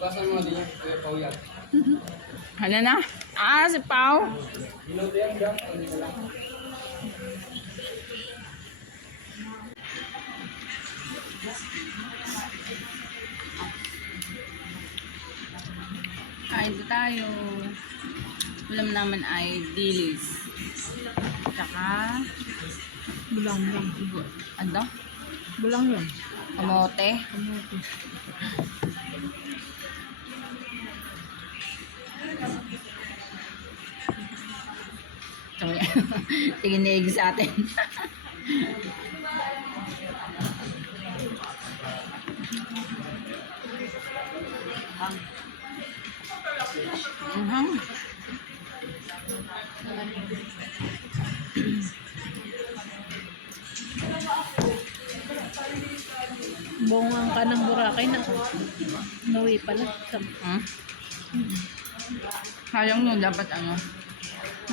Bukasan mo din yung Kuya Pao yan. Ano na? Ah, si Pao. Minuto yan, Jack. Ano na lang. Kain po tayo. Ulam naman ay dilis. Tsaka Bulang lang. ano? Bulang lang. Kamote. Kamote. Tiginig sa atin. Bungang ka ng Boracay na. Nawi pala. Sayang nun, dapat ano.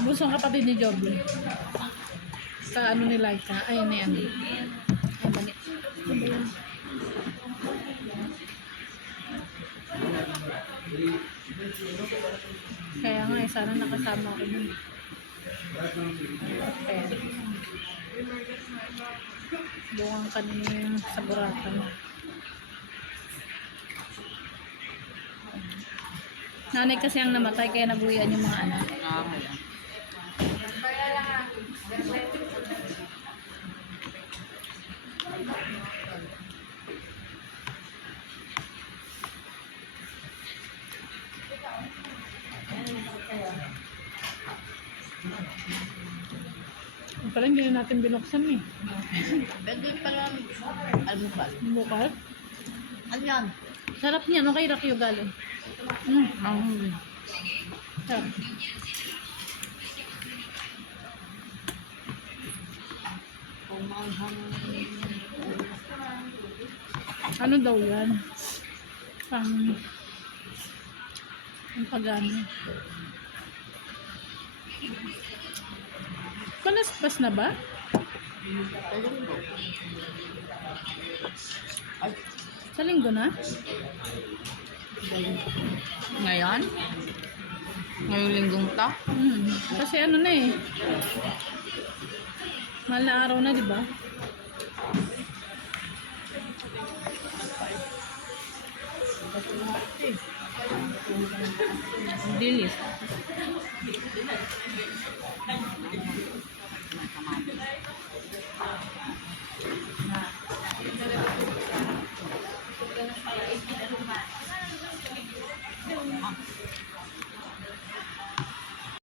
Busong kapatid ni Joby. Sa ano ni Laika. Ay, na yan. Ay, mali. Ano ba yun? Kaya nga, sana nakasama ako dun. Okay. Bungang ka ni sa Boracay. Nanay kasi ang namatay, kaya nabuhian yung mga anak. Pala hindi na natin binuksan eh. Pwede pala almusal. Bukal. Ano yan? Sarap niya, no? Kay Rakyo galing. Sarap. Ano daw yan? Ang pagano. Palaspas na ba? Sa linggo na? Ngayon? Ngayong linggong ta? Kasi ano na eh. Mahal na araw na, di ba? Dilis.